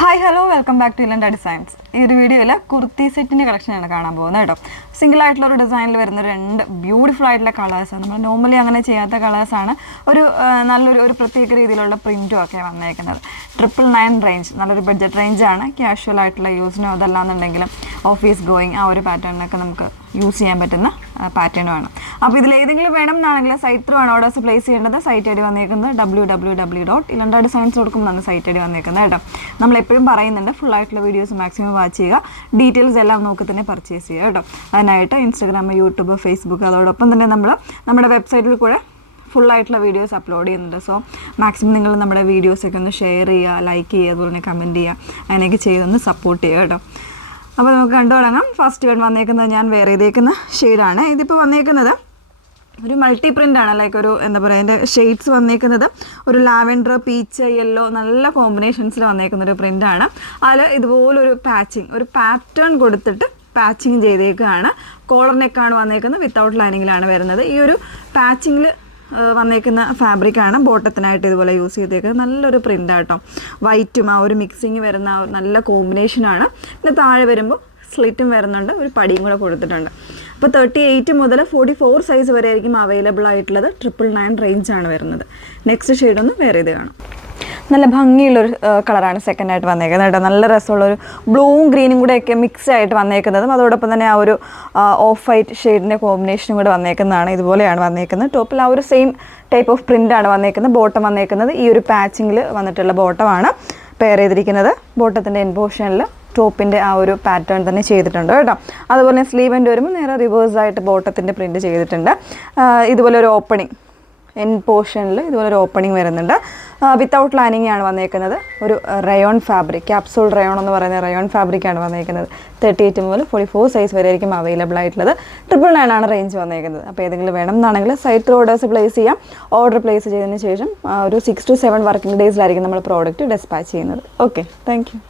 Hi hello welcome back to Ilanda designs. ഈ ഒരു വീഡിയോയിൽ കുർത്തി സെറ്റിൻ്റെ കളക്ഷനാണ് കാണാൻ പോകുന്നത് കേട്ടോ. സിംഗിൾ ആയിട്ടുള്ള ഒരു ഡിസൈനിൽ വരുന്ന രണ്ട് ബ്യൂട്ടിഫുൾ ആയിട്ടുള്ള കളേഴ്സാണ്. നമ്മൾ നോർമലി അങ്ങനെ ചെയ്യാത്ത കളേഴ്സാണ്. നല്ലൊരു പ്രത്യേക രീതിയിലുള്ള പ്രിൻറ്റും ഒക്കെ വന്നേക്കുന്നത്. 999 റേഞ്ച്, നല്ലൊരു ബഡ്ജറ്റ് റേഞ്ചാണ്. ക്യാഷ്വൽ ആയിട്ടുള്ള യൂസിനോ അതല്ലാന്നുണ്ടെങ്കിലും ഓഫീസ് ഗോയിങ് ആ ഒരു പാറ്റേണിനൊക്കെ നമുക്ക് യൂസ് ചെയ്യാൻ പറ്റുന്ന പാറ്റേണുമാണ്. അപ്പോൾ ഇതിലേതെങ്കിലും വേണം എന്നാണെങ്കിൽ സൈറ്റ് ത്രൂ ആണ് ഓർഡേഴ്സ് പ്ലേസ് ചെയ്യേണ്ടത്. സൈറ്റ് ഐ ഡി വന്നേക്കുന്നത് www.ilandadesigns.com എന്നാണ് സൈറ്റ് ഐ ഡി വന്നേക്കുന്നത് കേട്ടോ. നമ്മളെപ്പോഴും പറയുന്നുണ്ട് ഫുൾ ആയിട്ടുള്ള വീഡിയോസ് മാക്സിമം വാച്ച് ചെയ്യുക, ഡീറ്റെയിൽസ് എല്ലാം നോക്കി തന്നെ പർച്ചേസ് ചെയ്യുക കേട്ടോ. അതിനായിട്ട് ഇൻസ്റ്റാഗ്രാം, യൂട്യൂബ്, ഫേസ്ബുക്ക്, അതോടൊപ്പം തന്നെ നമ്മുടെ വെബ്സൈറ്റിൽ കൂടെ ഫുള്ളായിട്ടുള്ള വീഡിയോസ് അപ്ലോഡ് ചെയ്യുന്നുണ്ട്. സോ മാക്സിമം നിങ്ങൾ നമ്മുടെ വീഡിയോസൊക്കെ ഒന്ന് ഷെയർ ചെയ്യുക, ലൈക്ക് ചെയ്യുക, അതുപോലെ തന്നെ കമൻറ്റ് ചെയ്യുക, അങ്ങനെയൊക്കെ ചെയ്തൊന്ന് സപ്പോർട്ട് ചെയ്യുക കേട്ടോ. അപ്പോൾ നമുക്ക് കണ്ടു തുടങ്ങാം. ഫസ്റ്റ് വന്നേക്കുന്നത് ഞാൻ വേറെ ചെയ്തേക്കുന്ന ഷെയ്ഡാണ്. ഇതിപ്പോൾ വന്നേക്കുന്നത് ഒരു മൾട്ടി പ്രിൻ്റാണ്. ലൈക്ക് ഒരു എന്താ പറയുക, അതിൻ്റെ ഷെയ്ഡ്സ് വന്നേക്കുന്നത് ഒരു ലാവൻഡർ, പീച്ച്, യെല്ലോ, നല്ല കോമ്പിനേഷൻസിൽ വന്നേക്കുന്നൊരു പ്രിൻ്റാണ്. അതിൽ ഇതുപോലൊരു ഒരു പാറ്റേൺ കൊടുത്തിട്ട് പാച്ചിങ് ചെയ്തേക്കുകയാണ്. കോളർ നെക്കാണ് വന്നേക്കുന്നത്, വിത്തൗട്ട് ലൈനിങ്ങിലാണ് വരുന്നത്. ഈ ഒരു പാച്ചിങ്ങിൽ വന്നേക്കുന്ന ഫാബ്രിക്കാണ് ബോട്ടത്തിനായിട്ട് ഇതുപോലെ യൂസ് ചെയ്തേക്കുന്നത്. നല്ലൊരു പ്രിൻ്റാട്ടോ. വൈറ്റും ആ ഒരു മിക്സിങ് വരുന്ന നല്ല കോമ്പിനേഷനാണ്. പിന്നെ താഴെ വരുമ്പോൾ സ്ലിറ്റും വരുന്നുണ്ട്, ഒരു പടിയും കൂടെ കൊടുത്തിട്ടുണ്ട്. അപ്പോൾ 38 മുതൽ 44 സൈസ് വരെ ആയിരിക്കും അവൈലബിൾ ആയിട്ടുള്ളത്. 999 റേഞ്ചാണ് വരുന്നത്. നെക്സ്റ്റ് ഷെയ്ഡൊന്ന് വേറെ ഇത് കാണാം. നല്ല ഭംഗിയുള്ളൊരു കളറാണ് സെക്കൻഡായിട്ട് വന്നേക്കുന്നത് കേട്ടോ. നല്ല രസമുള്ളൊരു ബ്ലൂവും ഗ്രീനും കൂടെയൊക്കെ മിക്സ് ആയിട്ട് വന്നേക്കുന്നതും അതോടൊപ്പം തന്നെ ആ ഒരു ഓഫ് വൈറ്റ് ഷെയ്ഡിൻ്റെ കോമ്പിനേഷനും കൂടെ വന്നേക്കുന്നതാണ്. ഇതുപോലെയാണ് വന്നേക്കുന്നത്. ടോപ്പിൽ ആ ഒരു സെയിം ടൈപ്പ് ഓഫ് പ്രിൻ്റാണ് വന്നേക്കുന്നത്. ബോട്ടം വന്നേക്കുന്നത് ഈ ഒരു പാച്ചിങ്ങിൽ വന്നിട്ടുള്ള ബോട്ടമാണ് പെയർ ചെയ്തിരിക്കുന്നത്. ബോട്ടത്തിൻ്റെ എൻ പോർഷനിൽ ടോപ്പിൻ്റെ ആ ഒരു പാറ്റേൺ തന്നെ ചെയ്തിട്ടുണ്ട് കേട്ടോ. അതുപോലെ സ്ലീവിൻ്റെ വരുമ്പോൾ നേരെ റിവേഴ്സായിട്ട് ബോട്ടത്തിൻ്റെ പ്രിൻറ്റ് ചെയ്തിട്ടുണ്ട്. ഇതുപോലെ ഒരു ഓപ്പണിങ് എൻ പോർഷനിൽ ഇതുപോലെ ഒരു ഓപ്പണിങ് വരുന്നുണ്ട്. വിത്തൗട്ട് ലൈനിങ് ആണ് വന്നേക്കുന്നത്. ഒരു റയോൺ ഫാബ്രിക്, ക്യാപ്സൂൾ റയോൺ എന്ന് പറയുന്ന റയോൺ ഫാബ്രിക്കാണ് വന്നേക്കുന്നത്. 38 മുതൽ 44 സൈസ് വരെ ആയിരിക്കും അവൈലബിൾ ആയിട്ടുള്ളത്. 999 ആണ് റേഞ്ച് വന്നേക്കുന്നത്. അപ്പോൾ ഏതെങ്കിലും വേണം എന്നാണെങ്കിൽ സൈറ്റ് ത്രൂ ഓർഡേഴ്സ് പ്ലേസ് ചെയ്യാം. ഓർഡർ പ്ലേസ് ചെയ്തതിന് ശേഷം ഒരു 6 to 7 വർക്കിംഗ് ഡേയ്സിലായിരിക്കും നമ്മൾ പ്രോഡക്റ്റ് ഡെസ്പാച്ച് ചെയ്യുന്നത്. Okay, thank you.